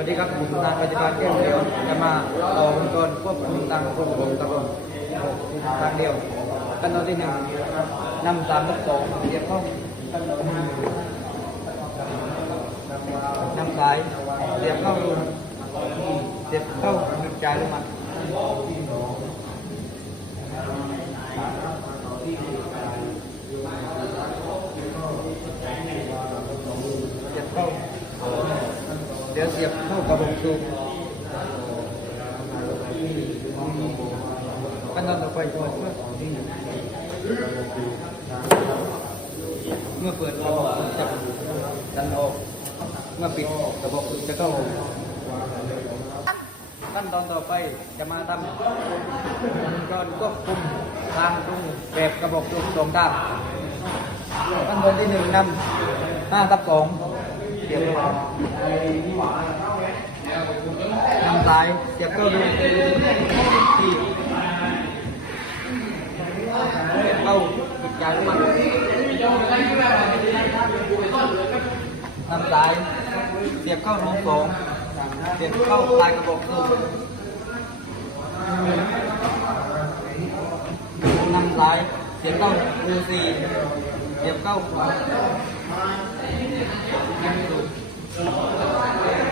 วัสดีครับผมนายปฏิบัติแก้วเดียวจะมาต่อวงจรควบคุมทางคนของตำรวจทางเดียวขั้นตอนที่หนึ่งนำสามนับสองเรียบเข้านำสายเรียบเข้ารูเรียบเข้ากระจายลงมาเสียบเข้า เดี๋ยวเสียบเข้า กระบอกสูบขั้นตอนต่อไปก็เพื่อเมื่อเปิดกระบอกจะดันออกเมื่อปิดกระบอกสูบจะเข้าขั้นตอนต่อไปจะมาทำวงจรควบคุมทางตรงแบบกระบอกสูบสองด้านขั้นตอนที่หนึ่งนำห้าทับสองเสียบเข้านำสายเสียบ เข้าดูที่เข้าปิดยางน้ำมันนำสายเสียบเข้ารู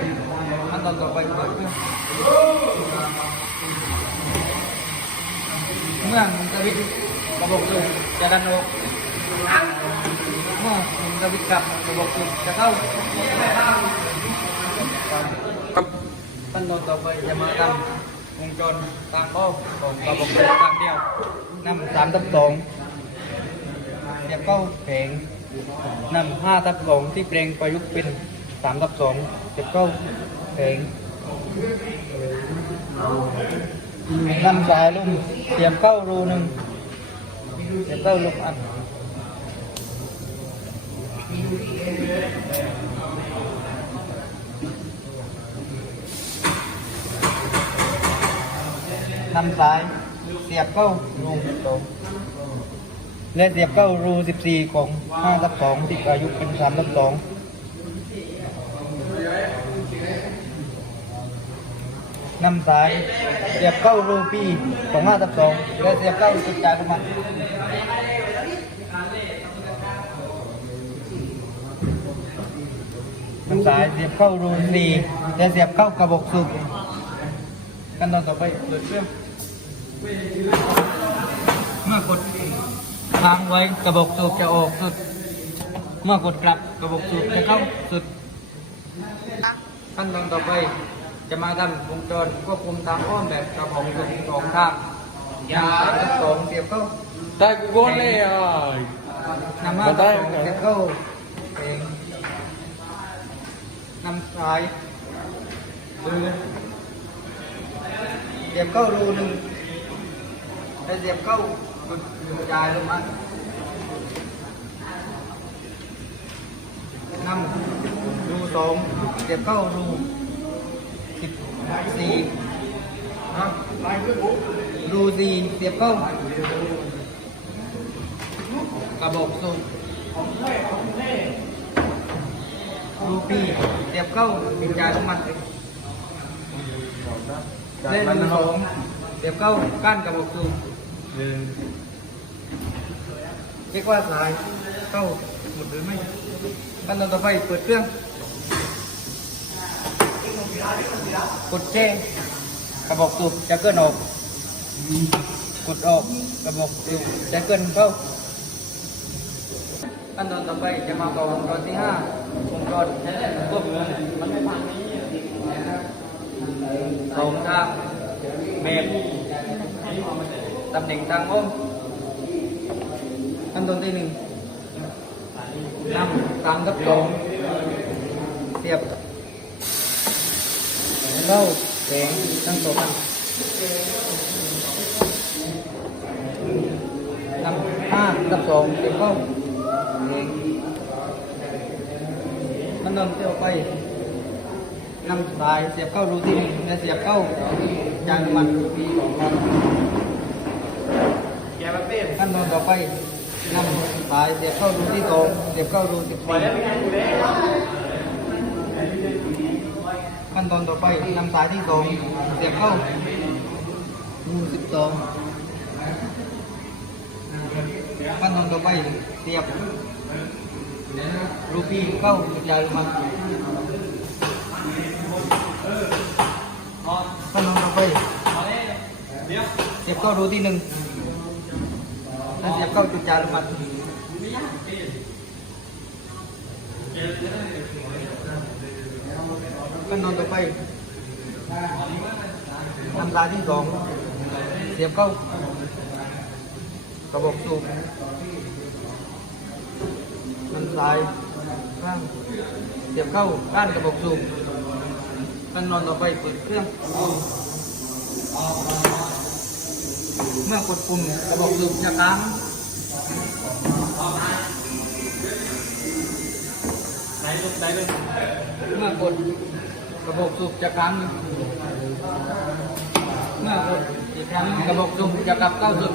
ส ตอนต่อไปเมื่องเมื่อมุนตวิทระบบสูบจะดันออกเมื่อมุนตวิทกลับระบบสูบจะเข้าขั้นตอนต่อไปจะมาทำวงจรทางอ้อของระบบสูบทางเดียวนำสามทับสองเสียบเข้าแผงนำห้าทับสองที่เปลงประยุกต์เป็นสามทับสองเสียบเข้า แผงนำสายลุ่มเสียบเข้ารูหนึ่งเสียบเข้าลูกอันนำสายเสียบเข้ารูสองและเสียบเข้ารู 14 ของ5ทับ2ที่อายุเป็น3ทับ2 นำสายเสียบเข้ารูปีของ5ทับ2และเสียบเข้าจุดจ่ายของมันนำสายเสียบเข้ารู4และเสียบเข้ากระบอกสูบขั้นตอนต่อไปเปิดเครื่องเมื่อกดค้างไว้กระบอกสูบจะออกสุด เมื่อกดกลับกระบอกสูบจะเข้าสุดขั้นตอนต่อไป จะมาทำวงจรควบคุมทางอ้อมแบบกระบอกสูบสองทางยางสายสองเสียบเข้า Dai con lei ai. นำห้าสองเสียบเข้าเองนำสายดูเสียบเข้ารูหนึ่งและเสียบเข้าจุดจ่ายลงมานำรูสองเสียบเข้ารู สิบสี่รูสี่เสียบเข้ากระบอกสูบรูปีเสียบเข้าปิดจ่ายน้ำมันและรูสองเสียบเข้าก้านกระบอกสูบเรียกว่าสายเข้าหมดหรือไม่ขั้นตอนต่อไปเปิดเครื่อง กดแจ้งกระบอกสูบจะเกินออกกดออกกระบอกสูบจะเกินเข้าขั้นตอนต่อไปจะมาต่อวงจรที่ห้าวงจรควบคุมสองทางแบบตำแหน่งทางอ้อมขั้นตอนที่หนึ่งนำตามกับสองเสียบ เข้าแสงทั้งสองอันนำห้ากับสองเสียบเข้าแสงมันนำเสียบไปนำสายเสียบเข้ารูที่หนึ่งและเสียบเข้ายางน้ำมันขั้นตอนต่อไปนำสายเสียบเข้ารูที่สองเสียบเข้ารูสิบสี่ขั้ นตอนต่อไปนำสายที่สองเสียบเข้ารูสิบสองขั้นตอนต่อไปเสียบรูปีเข้าจุดยาวลงมาขั้นตอนต่อไปเสียบเข้ารูที่หนึ่งแล้วเสียบเข้าจุดยาวลงมา ขั้นตอนต่อไปทำลายที่สองเสียบเข้ากระบอกสูบมันสายข้างเสียบเข้าก้านกระบอกสูบขั้นตอนต่อไปเปิดเครื่องเมื่อกดปุ่มกระบอกสูบจะค้าง เมื่อกดระบบสูบจะค้างเมื่อกดอีกครั้งระบบสูบจะกลับเข้าสู่